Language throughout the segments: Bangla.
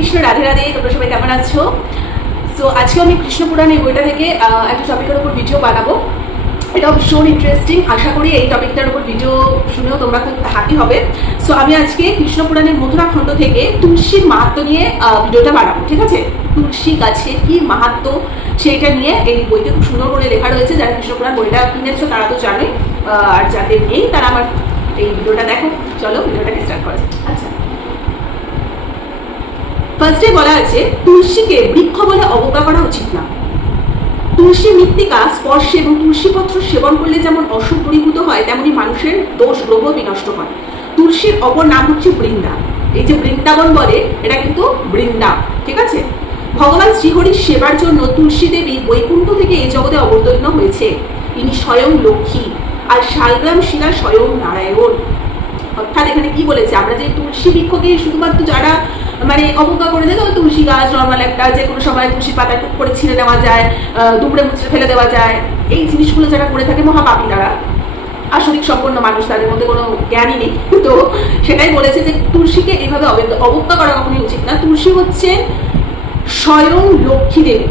কৃষ্ণ, রাধে রাধে। তোমরা সবাই কেমন আছো? সো আজকে আমি কৃষ্ণ পুরাণের বইটা থেকে একটা টপিকের উপর ভিডিও বানাবো। এটা ভীষণ ইন্টারেস্টিং। আশা করি এই টপিকটার উপর ভিডিও শুনেও তোমরা খুব হ্যাপি হবে। সো আমি আজকে কৃষ্ণ পুরাণের মথুরা খণ্ড থেকে তুলসীর মাহাত্ম্য নিয়ে ভিডিওটা বানাবো, ঠিক আছে? তুলসী গাছে কি মাহাত্ম্য সেইটা নিয়ে এই বইতে খুব সুন্দর করে লেখা রয়েছে। যারা কৃষ্ণ পুরাণ বইটা কিনেছো তারা তো জানে, আর যাদের নেই তারা আমার এই ভিডিওটা দেখো। চলো ভিডিওটাকে স্টার্ট করা যাক। আচ্ছা, ফার্স্টে বলা আছে তুলসীকে বৃক্ষ বলে অবজ্ঞা করা উচিত না। তুলসী মৃত্তিকা স্পর্শে এবং তুলসী পত্র সেবন করলে যেমন অশুভ দূরীভূত হয়, তেমনি মানুষের দোষ গ্রহ বিনষ্ট হয়। তুলসীর অপর নাম হচ্ছে বৃন্দা। এই যে বৃন্দাবন বলে, এটা কিন্তু বৃন্দা, ঠিক আছে? ভগবান শ্রীহরির সেবার জন্য তুলসী দেবী বৈকুণ্ঠ থেকে এই জগতে অবতীর্ণ হয়েছে। ইনি স্বয়ং লক্ষ্মী, আর শালগ্রাম শিলা স্বয়ং নারায়ণ। অর্থাৎ এখানে কি বলেছে, আমরা যে তুলসী বৃক্ষকে শুধুমাত্র যারা মানে অবজ্ঞা করে দেয়, তুলসী গাছ নর্মাল একটা যে কোনো সময় তুলসী পাতা টুক করে ছিঁড়ে নেওয়া যায়, দুপুরে মুচড়ে ফেলে দেওয়া যায়, এই জিনিসগুলো যারা করে থাকে মহাপাপী, তারা আসরিক সম্পন্ন মানুষ, তাদের মধ্যে কোনো জ্ঞানই নেই। তো সেটাই বলেছে যে তুলসীকে এইভাবে অবজ্ঞা করা কখনোই উচিত না। তুলসী হচ্ছে স্বয়ং লক্ষ্মী দেবী।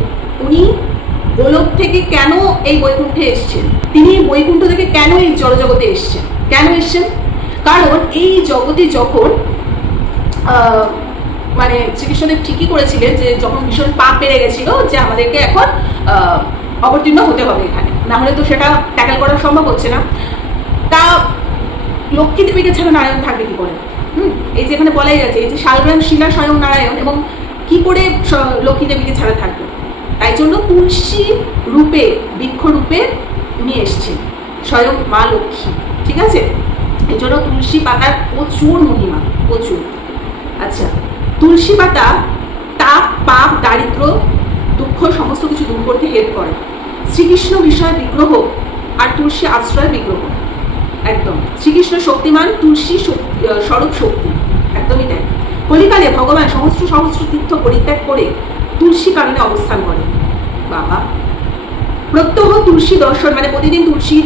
উনি গোলক থেকে কেন এই বৈকুণ্ঠে এসছেন, তিনি বৈকুণ্ঠ থেকে কেন এই জড়জগতে এসছেন, কেন এসছেন? কারণ এই জগতে যখন মানে শ্রীকৃষ্ণদেব ঠিকই করেছিলেন যে যখন ভীষণ পাপ বেড়ে গেছিল, যে আমাদেরকে এখন অবতীর্ণ হতে হবে এখানে, না হলে তো সেটা ট্যাকেল করা সম্ভব হচ্ছে না। তা লক্ষ্মী দেবীকে ছাড়া নারায়ণ থাকবে কি করে? এই যে এখানে বলাই যাচ্ছে, এই যে শালগ্রাম শিলা স্বয়ং নারায়ণ, এবং কি করে লক্ষ্মী দেবীকে ছাড়া থাকবে? তাই জন্য তুলসী রূপে, বৃক্ষ রূপে উনি এসছেন, স্বয়ং মা লক্ষ্মী, ঠিক আছে? এই জন্য তুলসী পাতার প্রচুর মহিমা, প্রচুর। আচ্ছা, তুলসী পাতা তাপ, পাপ, দারিদ্র, দুঃখ সমস্ত কিছু দূর করতে হেল্প করে। শ্রীকৃষ্ণ বিষয় বিগ্রহ আর তুলসী আশ্রয় বিগ্রহ, একদম। শ্রীকৃষ্ণ শক্তিমান, তুলসী স্বরূপ শক্তি, একদমই তাই। কলিকালে ভগবান সহস্র সহস্র তীর্থ পরিত্যাগ করে তুলসী কারণে অবস্থান করে। বাবা, প্রত্যহ তুলসী দর্শন মানে প্রতিদিন তুলসী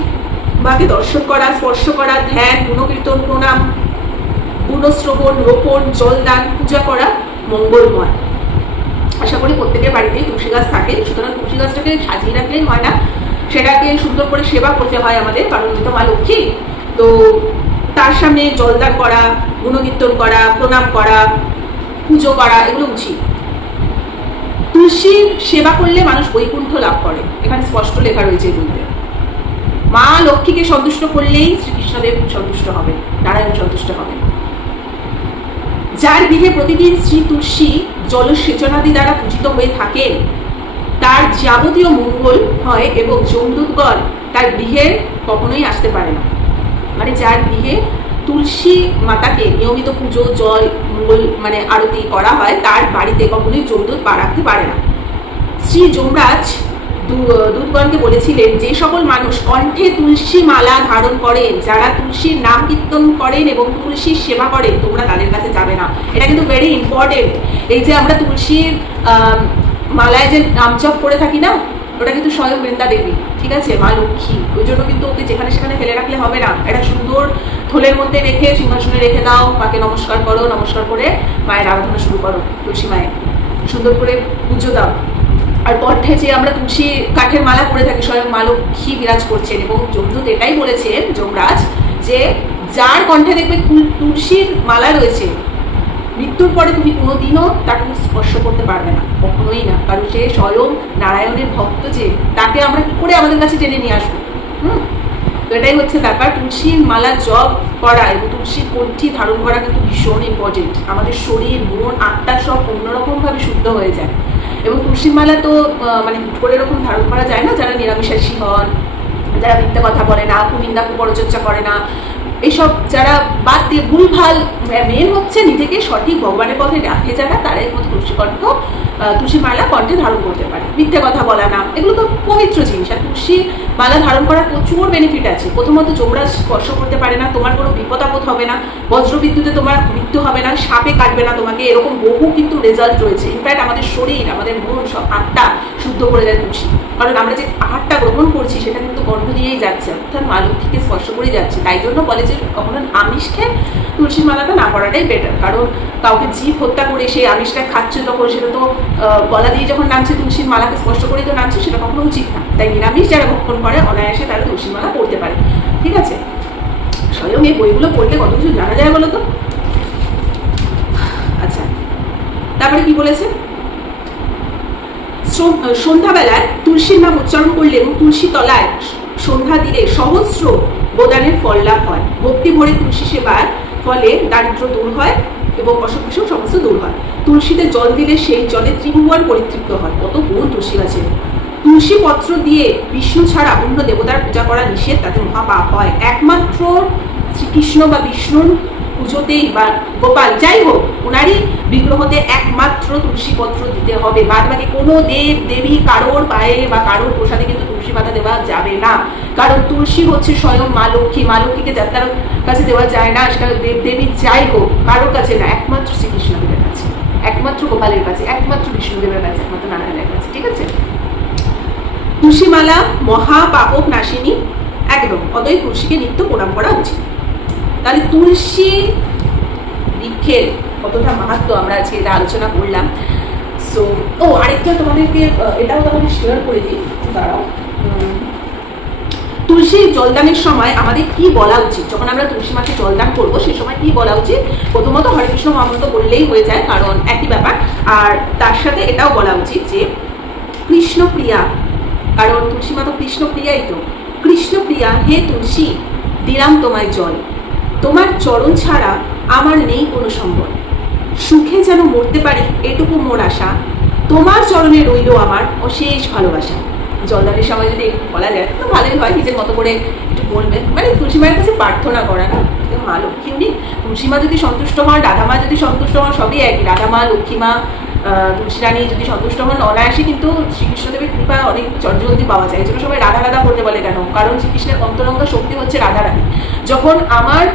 মাকে দর্শন করা, স্পর্শ করা, ধ্যান, গুণকীর্তন, প্রণাম, গুণশ্রবণ, রোপণ, জলদান, পূজা করা মঙ্গলময়। আশা করি প্রত্যেকের বাড়িতেই তুলসী গাছ থাকে। সুতরাং তুলসী গাছটাকে সাজিয়ে রাখলেই হয় না, সেটাকে সুন্দর করে সেবা করতে হয় আমাদের, কারণ তো মা লক্ষ্মী। তো তার সামনে জলদান করা, গুণকীর্তন করা, প্রণাম করা, পুজো করা, এগুলো উচিত। তুলসীর সেবা করলে মানুষ বৈকুণ্ঠ লাভ করে, এখানে স্পষ্ট লেখা রয়েছে বইতে। মা লক্ষ্মীকে সন্তুষ্ট করলেই শ্রীকৃষ্ণদেব সন্তুষ্ট হবে, নারায়ণ সন্তুষ্ট হবে। যার গৃহে প্রতিদিন শ্রী তুলসী জলসেচনাদি দ্বারা পূজিত হয়ে থাকেন, তার যাবতীয় মঙ্গল হয় এবং যমদূতগণ তার গৃহে কখনোই আসতে পারে না। মানে যার গৃহে তুলসী মাতাকে নিয়মিত পুজো, জল, মঙ্গল মানে আরতি করা হয়, তার বাড়িতে কখনোই যমদূত পা রাখতে পারে না। শ্রী যমরাজ দূতগণকে বলেছিলেন, যে সকল মানুষ কণ্ঠে তুলসী মালা ধারণ করেন, যারা তুলসীর নাম কীর্তন করেন এবং তুলসীর সেবা করেন, তোমরা তাদের কাছে যাবে না। এটা কিন্তু ভেরি ইম্পর্টেন্ট। এই যে আমরা তুলসীর মালায় যে নাম জপ করে থাকি না, ওটা কিন্তু স্বয়ং বৃন্দা দেবী, ঠিক আছে? মা লক্ষ্মী। ওই জন্য কিন্তু ওকে যেখানে সেখানে ফেলে রাখলে হবে না। এটা সুন্দর থলের মধ্যে রেখে সিংহাসনে রেখে দাও, মাকে নমস্কার করো, নমস্কার করে মায়ের আরাধনা শুরু করো, তুলসী মায়ের সুন্দর করে পুজো দাও। আর কণ্ঠে যে আমরা তুলসী কাঠের মালা পরে থাকি, স্বয়ং মা লক্ষ্মী বিরাজ করছেন। এবং যমদূত এটাই বলেছেন, যমরাজ, যে যার কণ্ঠে দেখবে তুলসীর মালা রয়েছে, মৃত্যুর পরে তুমি কোনোদিনও তাকে স্পর্শ করতে পারবে না, কখনোই না। কারণ সে স্বয়ং নারায়ণের ভক্ত, যে তাকে আমরা কি করে আমাদের কাছে টেনে নিয়ে আসবো? তো এটাই হচ্ছে ব্যাপার। তুলসীর মালা জপ করা এবং তুলসীর কণ্ঠী ধারণ করা কিন্তু ভীষণ ইম্পর্টেন্ট। আমাদের শরীর, মন, আত্মা সব অন্যরকম ভাবে শুদ্ধ হয়ে যায়। এবং তুলসীর মালা তো মানে করে এরকম ধারণ করা যায় না যারা নিরামিষাশী হন, যারা মিথ্যা কথা বলে না, কুনিন্দা কুপরচর্চা করে না, এইসব যারা বাদ দিয়ে ভুলভাল, মেন হচ্ছে নিজেকে সঠিক ভগবানের পথে রাখে যারা, তারাই মতো তুলসী মালা কণ্ঠে ধারণ করতে পারে। মিথ্যে কথা বলা না, এগুলো তো পবিত্র জিনিস। আর তুলসী মালা ধারণ করার প্রচুর বেনিফিট আছে। প্রথমত যমরাজ স্পর্শ করতে পারে না, তোমার কোনো বিপদ আপদ হবে না, বজ্রবিদ্যুতে তোমার মৃত্যু হবে না, সাপে কাটবে না তোমাকে, এরকম বহু কিন্তু রেজাল্ট রয়েছে। ইনফ্যাক্ট আমাদের শরীর, আমাদের মন, সব আত্মা শুদ্ধ করে দেয় তুলসী। কারণ আমরা যে আহারটা গ্রহণ করছি সেটা কিন্তু গন্ধ দিয়েই যাচ্ছে, অর্থাৎ মা লক্ষ্মীকে স্পর্শ করে যাচ্ছে। তাই জন্য বলে যে কখনো আমিষ খেয়ে তুলসীর মালাটা না করাটাই বেটার। কারণ কাউকে জীব হত্যা করে সেই আমিষটা খাচ্ছে, তখন সেটা তো গলা দিয়ে যখন নামছে তুলসীর মালাকে স্পর্শ করে তো নামছে, সেটা কখনো উচিত না। তাই নিরামিষ যারা ভক্ষণ করে অনায়াসে তারা তুলসীর মালা পড়তে পারে। ঠিক আছে, স্বয়ং এই বইগুলো পড়লে কত কিছু জানা যায় বলো তো। আচ্ছা, তারপরে কি বলেছে, সন্ধ্যাবেলায় তুলসীর নাম উচ্চারণ করলে এবং তুলসী তলায় সন্ধ্যা দিলে সহস্র গোদানের ফল লাভ হয়। ভক্তি ভরে তুলসী সেবার ফলে দারিদ্র দূর হয় এবং অসুখ বিসুখ সমস্ত দূর হয়। তুলসীতে জল দিলে সেই জলে ত্রিভুবন পরিতৃপ্ত হয়। কত গুণ তুলসী গাছে। তুলসী পত্র দিয়ে বিষ্ণু ছাড়া অন্য দেবতার পূজা করা নিষেধ, তাতে মহাপাপ হয়। একমাত্র শ্রীকৃষ্ণ বা বিষ্ণুর পুজোতেই বা গোপাল যাই হোক ওনারই বিগ্রহতে একমাত্র তুলসী পত্র দিতে হবে। বাদ বাকি কোনো দেব দেবী কারোর পায়ে বা কারোর প্রসাদে কিন্তু তুলসী পাতা দেওয়া যাবে না। কারণ তুলসী হচ্ছে স্বয়ং মা লক্ষ্মী। মা লক্ষ্মীকে যার কাছে দেওয়া যায় না, সেটা দেব দেবী যাই হোক কারোর কাছে না, একমাত্র শ্রীকৃষ্ণদেবের কাছে, একমাত্র গোপালের কাছে, একমাত্র বিষ্ণুদেবের কাছে, একমাত্র নারায়ণের কাছে। ঠিক আছে, তুলসী মালা মহাপাপক নাশিনী একদম, অতএব তুলসীকে নিত্য প্রণাম করা উচিত। তাহলে তুলসী বৃক্ষের কতটা মাহাত্ম্য আমরা আজকে এটা আলোচনা করলাম। সো আরেকটা তোমাদেরকে এটাও তোমাদের শেয়ার করে দিই, দাঁড়াও। তুলসী জলদানের সময় আমাদের কি বলা উচিত? যখন আমরা তুলসী মাকে জলদান করবো সেই সময় কি বলা উচিত? প্রথমত হরে কৃষ্ণ মহামন্ত্র বললেই হয়ে যায়, কারণ একই ব্যাপার। আর তার সাথে এটাও বলা উচিত যে কৃষ্ণপ্রিয়া, কারণ তুলসী মা তো কৃষ্ণপ্রিয়াই তো। কৃষ্ণপ্রিয়া হে তুলসী, দিলাম তোমায় জল, তোমার চরণ ছাড়া আমার নেই কোনো সম্বল। সুখে যেন মরতে পারি এটুকু মোর আশা, তোমার চরণে রইল আমার অশেষ ভালোবাসা। জলদানের সময় যদি বলা যায় তো ভালোই হয়, নিজের মতো করে একটু বলবেন, মানে তুলসী মায়ের কাছে প্রার্থনা করা। মা লক্ষ্মী উনি, তুলসী মা যদি সন্তুষ্ট হন, রাধা মা যদি সন্তুষ্ট হন, সবই একই। রাধা মা, লক্ষ্মী মা, তুলসী রানী যদি সন্তুষ্ট হন, অনায়াসে কিন্তু শ্রীকৃষ্ণদেবের কৃপা অনেক জলদি পাওয়া যায়। এই জন্য সবাই রাধা রাধা করতে বলে কেন? কারণ শ্রীকৃষ্ণের অন্তরঙ্গ শক্তি হচ্ছে রাধা রানী। যখন আমার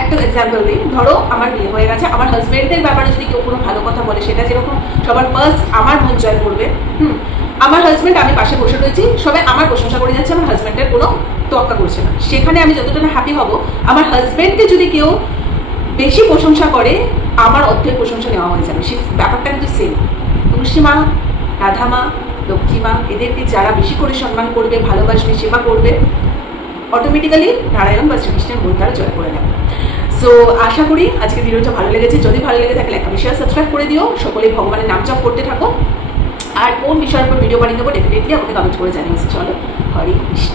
একটা এক্সাম্পল দিই, ধরো আমার বিয়ে হয়ে গেছে, আমার হাজবেন্ডের ব্যাপারে যদি কেউ কোনো ভালো কথা বলে, সেটা যেরকম সবার ফার্স্ট আমার মন জয় করবে। আমার হাজবেন্ড, আমি পাশে বসে রয়েছি, সবাই আমার প্রশংসা করে যাচ্ছে, আমার হাজবেন্ডের কোনো তোয়াক্কা করছে না। সেখানে আমি যতটা না হ্যাপি হব, আমার হাজবেন্ডকে যদি কেউ বেশি প্রশংসা করে, আমার অর্ধেক প্রশংসা নেওয়া হয়ে যাবে। সে ব্যাপারটা কিন্তু সেম। তুলসী মা, রাধা মা, লক্ষ্মী মা, এদেরকে যারা বেশি করে সম্মান করবে, ভালোবাসবে, সেবা করবে, অটোমেটিক্যালি নারায়ণ বা শ্রীকৃষ্ণের মন তারা জয় করে নেবে। সো আশা করি আজকে ভিডিওটা ভালো লেগেছে। যদি ভালো লেগে থাকলে একটা বিষয় সাবস্ক্রাইব করে দিও। সকলেই ভগবানের নাম জপ করতে থাকো। আর কোন বিষয়ের উপর ভিডিও বানিয়ে দেবো ডেফিনেটলি আমাকে কমেন্ট করে জানিয়েছি। চলো, হরে কৃষ্ণ।